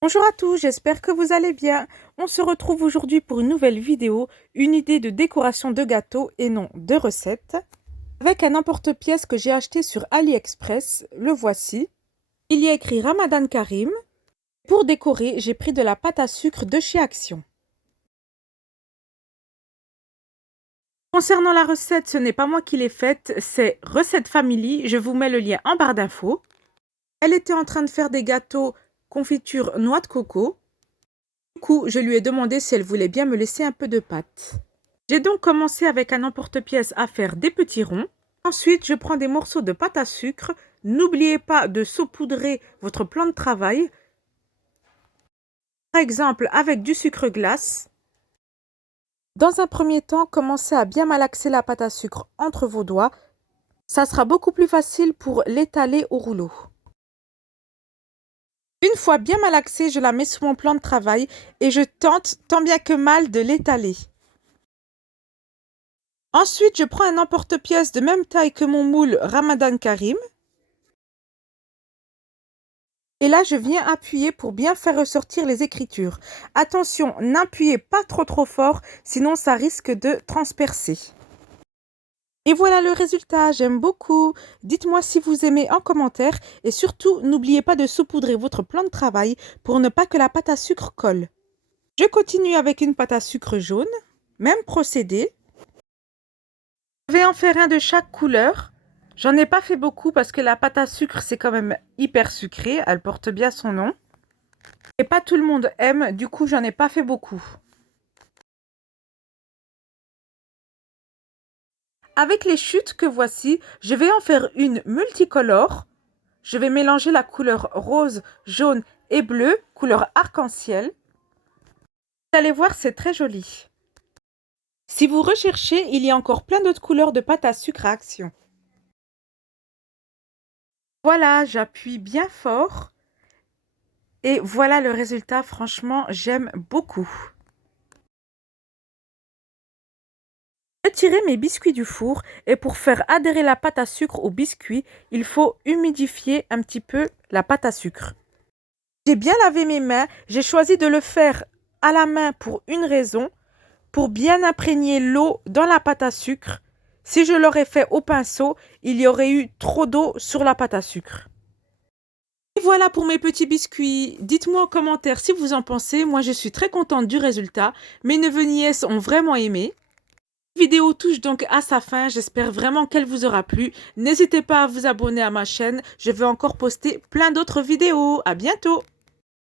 Bonjour à tous, j'espère que vous allez bien. On se retrouve aujourd'hui pour une nouvelle vidéo, une idée de décoration de gâteau et non de recette. Avec un emporte-pièce que j'ai acheté sur AliExpress, le voici. Il y a écrit Ramadan Karim. Pour décorer, j'ai pris de la pâte à sucre de chez Action. Concernant la recette, ce n'est pas moi qui l'ai faite, c'est Recette Family, je vous mets le lien en barre d'infos. Elle était en train de faire des gâteaux confiture noix de coco. Du coup, je lui ai demandé si elle voulait bien me laisser un peu de pâte. J'ai donc commencé avec un emporte-pièce à faire des petits ronds. Ensuite, je prends des morceaux de pâte à sucre. N'oubliez pas de saupoudrer votre plan de travail. Par exemple, avec du sucre glace. Dans un premier temps, commencez à bien malaxer la pâte à sucre entre vos doigts. Ça sera beaucoup plus facile pour l'étaler au rouleau. Une fois bien malaxée, je la mets sur mon plan de travail et je tente tant bien que mal de l'étaler. Ensuite, je prends un emporte-pièce de même taille que mon moule Ramadan Karim. Et là, je viens appuyer pour bien faire ressortir les écritures. Attention, n'appuyez pas trop fort, sinon ça risque de transpercer. Et voilà le résultat, j'aime beaucoup. Dites-moi si vous aimez en commentaire et surtout, n'oubliez pas de saupoudrer votre plan de travail pour ne pas que la pâte à sucre colle. Je continue avec une pâte à sucre jaune, même procédé. Je vais en faire un de chaque couleur. J'en ai pas fait beaucoup parce que la pâte à sucre, c'est quand même hyper sucré. Elle porte bien son nom. Et pas tout le monde aime, du coup, j'en ai pas fait beaucoup. Avec les chutes que voici, je vais en faire une multicolore. Je vais mélanger la couleur rose, jaune et bleu, couleur arc-en-ciel. Vous allez voir, c'est très joli. Si vous recherchez, il y a encore plein d'autres couleurs de pâte à sucre à Action. Voilà, j'appuie bien fort. Et voilà le résultat, franchement, j'aime beaucoup. Retirer mes biscuits du four et pour faire adhérer la pâte à sucre au biscuit, il faut humidifier un petit peu la pâte à sucre. J'ai bien lavé mes mains, j'ai choisi de le faire à la main pour une raison, pour bien imprégner l'eau dans la pâte à sucre. Si je l'aurais fait au pinceau, il y aurait eu trop d'eau sur la pâte à sucre. Et voilà pour mes petits biscuits. Dites-moi en commentaire si vous en pensez. Moi, je suis très contente du résultat. Mes neveux nièces ont vraiment aimé. La vidéo touche donc à sa fin. J'espère vraiment qu'elle vous aura plu. N'hésitez pas à vous abonner à ma chaîne. Je vais encore poster plein d'autres vidéos. À bientôt!